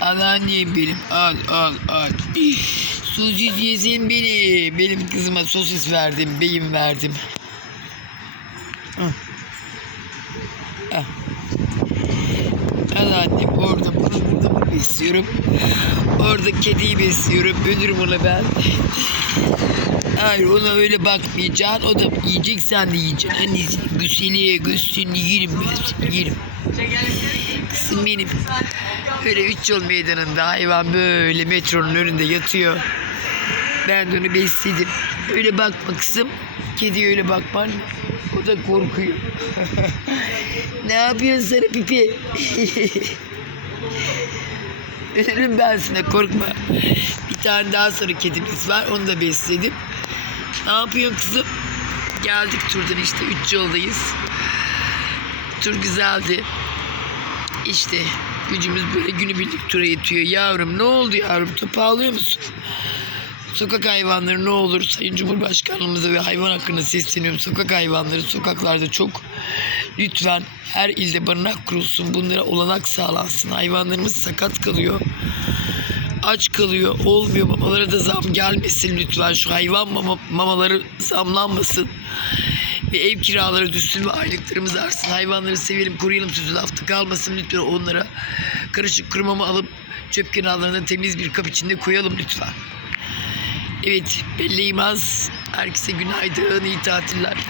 Al annem benim. Al al al. Sosis yesin beni. Benim kızıma sosis verdim. Beyim verdim. Hı. Al. Al annem orada besliyorum. Orada kediyi besliyorum. Ölürüm ona ben. Hayır ona öyle bakmayacaksın. O da yiyecek sen de yiyeceksin. Annesi güseliye göğsünü yerim ben. Kızım benim. Böyle üç yol meydanında hayvan böyle metronun önünde yatıyor. Ben de onu besledim. Öyle bakma kızım. Kedi öyle bakman. O da korkuyor. ne yapıyorsun sarı pipi? Ölürüm ben sana korkma. Bir tane daha sonra kedimiz var. Onu da besledim. Ne yapıyorsun kızım? Geldik turdan işte. Üç yoldayız. Tur güzeldi. İşte gücümüz böyle günübirlik tura yetiyor. Yavrum ne oldu yavrum? Topağlıyor musun? Sokak hayvanları ne olur Sayın Cumhurbaşkanımıza ve hayvan hakkında sesleniyorum. Sokak hayvanları sokaklarda çok. Lütfen her ilde barınak kurulsun. Bunlara olanak sağlansın. Hayvanlarımız sakat kalıyor. Aç kalıyor. Olmuyor. Mamalara da zam gelmesin lütfen. Şu hayvan mama, mamaları zamlanmasın. Ve ev kiraları düşsün ve aylıklarımız artsın. Hayvanları sevelim, koruyalım sözü lafta kalmasın lütfen onlara. Karışık kuru mama alıp çöp kenarlarına temiz bir kap içinde koyalım lütfen. Evet, belli imaz. Herkese günaydın, iyi tatiller.